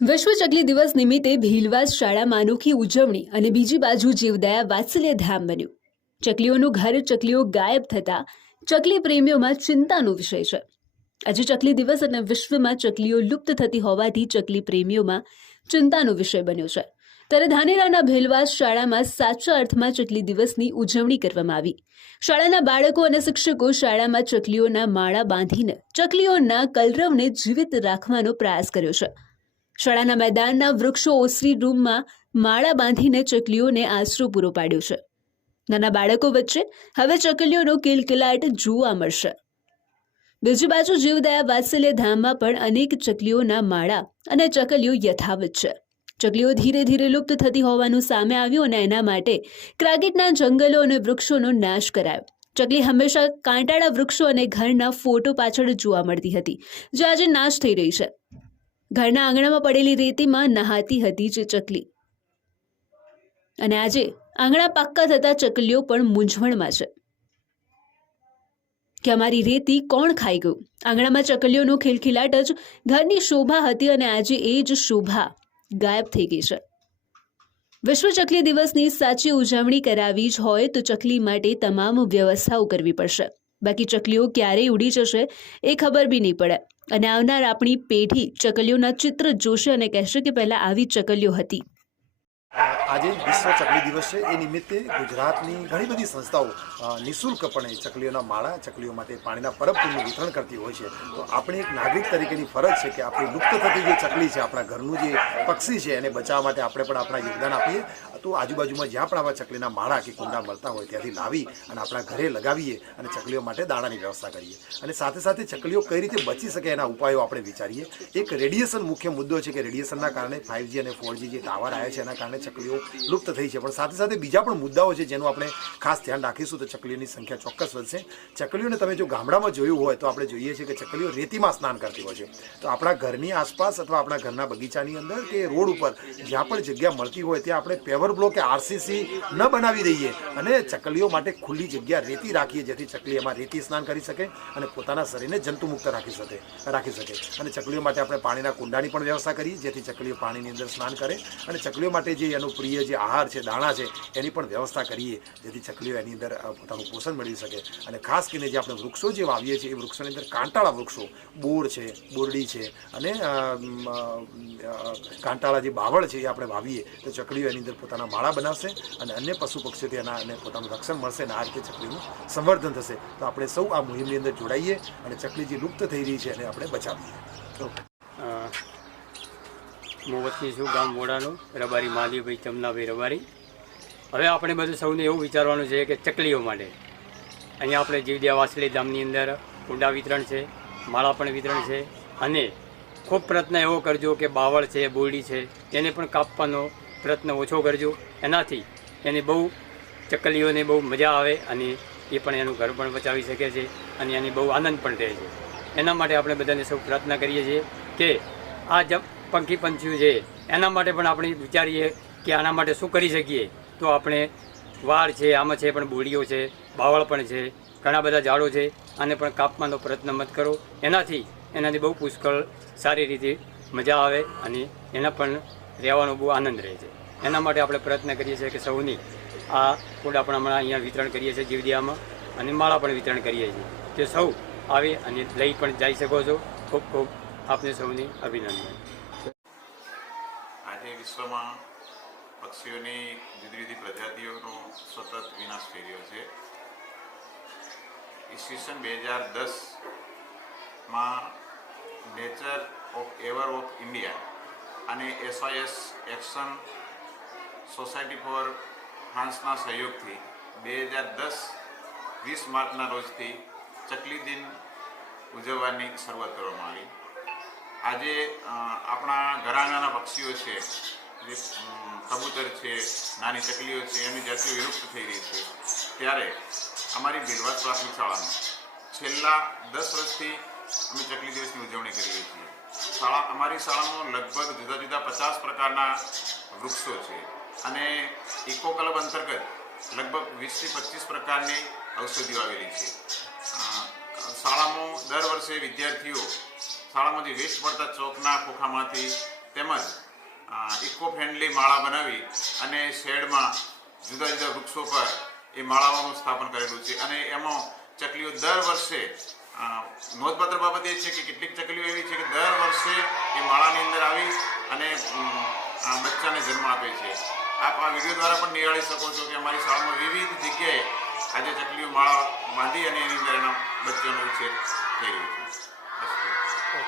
વિશ્વ ચકલી દિવસ નિમિત્તે ભીલવાસ શાળામાં અનોખી ઉજવણી અને બીજી બાજુ જીવદયા વાત્સલ્ય ધામ બન્યું. ચકલીઓનું ઘર ચકલીઓ ગાયબ થતા ચકલી પ્રેમીઓમાં ચિંતાનો વિષય છે. આજે ચકલી દિવસ અને વિશ્વમાં ચકલીઓ લુપ્ત થતી હોવાથી ચકલી પ્રેમીઓમાં ચિંતાનો વિષય બન્યો છે. ત્યારે ધાનેરાના ભીલવાસ શાળામાં સાચા અર્થમાં ચકલી દિવસની ઉજવણી કરવામાં આવી. શાળાના બાળકો અને શિક્ષકો શાળામાં ચકલીઓના માળા બાંધીને ચકલીઓના કલરવને જીવિત રાખવાનો પ્રયાસ કર્યો છે. શાળાના મેદાનના વૃક્ષો ઓસરી રૂમમાં માળા બાંધીને ચકલીઓને આશરો પૂરો પાડ્યો છે. નાના બાળકો વચ્ચે હવે ચકલીઓનો કિલકિલાટ જોવા મળશે. બીજી બાજુ જીવદયા વાત્સલ્ય ધામમાં પણ અનેક ચકલીઓના માળા અને ચકલીઓ યથાવત છે. ચકલીઓ ધીરે ધીરે લુપ્ત થતી હોવાનું સામે આવ્યું અને એના માટે ક્રાગીટના જંગલો અને વૃક્ષોનો નાશ કરાયો. ચકલી હંમેશા કાંટાળા વૃક્ષો અને ઘરના ફોટો પાછળ જોવા મળતી હતી, જે આજે નાશ થઈ રહી છે. ઘરના આંગણામાં પડેલી રેતીમાં નહાતી હતી જે ચકલી, અને આજે આંગણા પાક્કા થતા ચકલીઓ પણ મૂંઝવણમાં છે કે અમારી રેતી કોણ ખાઈ ગયું. આંગણામાં ચકલીઓનો ખિલખિલાટ જ ઘરની શોભા હતી અને આજે એ જ શોભા ગાયબ થઈ ગઈ છે. વિશ્વ ચકલી દિવસની સાચી ઉજવણી કરાવી જ હોય તો ચકલી માટે તમામ વ્યવસ્થાઓ કરવી પડશે. બાકી ચકલીઓ ક્યારેય ઉડી જશે એ ખબર બી નહીં પડે, અને આવનાર આપણી પેઢી ચકલીઓના ચિત્ર જોશે અને કહેશે કે પહેલા આવી ચકલીઓ હતી. આજે વિશ્વ ચકલી દિવસ છે. એ નિમિત્તે ગુજરાતની ઘણી બધી સંસ્થાઓ નિઃશુલ્કપણે ચકલીઓના માળા, ચકલીઓ માટે પાણીના પરબનું વિતરણ કરતી હોય છે. તો આપણે એક નાગરિક તરીકેની ફરજ છે કે આપણી લુપ્ત થતી જે ચકલી છે, આપણા ઘરનું જે પક્ષી છે, એને બચાવવા માટે આપણે પણ આપણા યોગદાન આપીએ. તો આજુબાજુમાં જ્યાં પણ આવા ચકલીના માળા કે કુંડા મળતા હોય ત્યાંથી લાવી અને આપણા ઘરે લગાવીએ અને ચકલીઓ માટે દાણાની વ્યવસ્થા કરીએ. અને સાથે સાથે ચકલીઓ કઈ રીતે બચી શકે એના ઉપાયો આપણે વિચારીએ. એક રેડિયેશન મુખ્ય મુદ્દો છે કે રેડિયેશનના કારણે 5G અને 4G જે ટાવર આવ્યા છે એના કારણે ચકલીઓ લુપ્ત થઈ છે. પણ સાથે સાથે બીજા પણ મુદ્દાઓ છે જેનું આપણે ખાસ ધ્યાન રાખીશું તો ચકલીઓની સંખ્યા ચોક્કસ વધશે. ચકલીઓને તમે જો ગામડામાં જોયું હોય તો આપણે જોઈએ છીએ કે ચકલીઓ રેતીમાં સ્નાન કરતી હોય છે. તો આપણા ઘરની આસપાસ અથવા આપણા ઘરના બગીચાની અંદર કે રોડ ઉપર જ્યાં પણ જગ્યા મળતી હોય ત્યાં આપણે પેવર બ્લોક કે RCC ન બનાવી દઈએ અને ચકલીઓ માટે ખુલ્લી જગ્યા રેતી રાખીએ, જેથી ચકલી એમાં રેતી સ્નાન કરી શકે અને પોતાના શરીરને જંતુમુક્ત રાખી શકે. અને ચકલીઓ માટે આપણે પાણીના કુંડાની પણ વ્યવસ્થા કરીએ, જેથી ચકલીઓ પાણીની અંદર સ્નાન કરે. અને ચકલીઓ માટે જે એનું પ્રિય જે આહાર છે, દાણા છે, એની પણ વ્યવસ્થા કરીએ, જેથી ચકલીઓ એની અંદર પોતાનું પોષણ મેળવી શકે. અને ખાસ કરીને જે આપણે વૃક્ષો જે વાવીએ છીએ એ વૃક્ષોની અંદર કાંટાળા વૃક્ષો, બોર છે, બોરડી છે અને કાંટાળા જે બાવળ છે એ આપણે વાવીએ તો ચકલીઓ એની અંદર પોતાના માળા બનાવશે અને અન્ય પશુ પક્ષીઓથી એને પોતાનું રક્ષણ મળશે અને આ રીતે ચકલીનું સંવર્ધન થશે. તો આપણે સૌ આ મુહિમની અંદર જોડાઈએ અને ચકલી જે લુપ્ત થઈ રહી છે એને આપણે બચાવીએ. હું વચ્ચે છું ગામ મોડાનું, રબારી માલીભાઈ ચમનાભાઈ રબારી. હવે આપણે બધું સૌને એવું વિચારવાનું છે કે ચકલીઓ માટે અહીંયા આપણે જીવદયા વાત્સલ્ય ધામની અંદર કુંડા વિતરણ છે, માળા પણ વિતરણ છે. અને ખૂબ પ્રયત્ન એવો કરજો કે બાવળ છે, બોરડી છે, એને પણ કાપવાનો પ્રયત્ન ઓછો કરજો. એનાથી એને બહુ ચકલીઓને બહુ મજા આવે અને એ પણ એનું ઘર પણ બચાવી શકે છે અને એને બહુ આનંદ પણ રહે છે. એના માટે આપણે બધાને સૌ પ્રાર્થના કરીએ છીએ કે આ પંખી પંછીઓ છે એના માટે પણ આપણે વિચારીએ કે આના માટે શું કરી શકીએ. તો આપણે વાર છે, આમાં છે પણ બોડીઓ છે, બાવળ પણ છે, ઘણા બધા ઝાડો છે, આને પણ કાપવાનો પ્રયત્ન મત કરો. એનાથી બહુ પુષ્કળ સારી રીતે મજા આવે અને એના પણ રહેવાનો બહુ આનંદ રહે છે. એના માટે આપણે પ્રયત્ન કરીએ છીએ કે સૌની આ કુંડા પણ હમણાં અહીંયા વિતરણ કરીએ છીએ જીવદયામાં અને માળા પણ વિતરણ કરીએ છીએ, કે સૌ આવે અને લઈ પણ જઈ શકો છો. ખૂબ ખૂબ આપને સૌની અભિનંદન. આજે વિશ્વમાં પક્ષીઓની જુદી જુદી પ્રજાતિઓનો સતત વિનાશ થઈ રહ્યો છે. ઈસવીસન 2010માં નેચર એવર ઓફ ઇન્ડિયા અને SOS એક્શન સોસાયટી ફોર ફ્રાન્સના સહયોગથી 2010 માર્ચના રોજથી ચકલી દિન ઉજવવાની શરૂઆત કરવામાં આવી. આજે આપણા ઘરાંગણાના પક્ષીઓ છે, જે કબૂતર છે, નાની ચકલીઓ છે, એની જાતિઓ વિલુપ્ત થઈ રહી છે. ત્યારે અમારી ભીલવાસ પ્રાથમિક શાળામાં છેલ્લા 10 વર્ષથી અમે ચકલી દિવસની ઉજવણી કરીએ છીએ. અમારી શાળામાં લગભગ જુદા જુદા 50 પ્રકારના વૃક્ષો છે અને ઇકો ક્લબ અંતર્ગત લગભગ 20 થી 25 પ્રકારની ઔષધિઓ આવેલી છે. શાળામાં દર વર્ષે વિદ્યાર્થીઓ શાળામાંથી વેસ્ટ પડતા ચોકના ખોખામાંથી તેમજ ઇકો ફ્રેન્ડલી માળા બનાવી અને શેડમાં જુદા જુદા વૃક્ષો પર એ માળાઓનું સ્થાપન કરેલું છે. અને એમાં ચકલીઓ દર વર્ષે નોંધપાત્ર બાબત એ છે કે કેટલીક ચકલીઓ એવી છે કે દર વર્ષે એ માળાની અંદર આવી અને બચ્ચાને જન્મ આપે છે. આપ આ વિડીયો દ્વારા પણ નિહાળી શકો છો કે અમારી શાળામાં વિવિધ જગ્યાએ આજે ચકલીઓ માળા બાંધી અને એની અંદર એના બચ્ચાનો ઉછેર થઈ રહ્યો છે.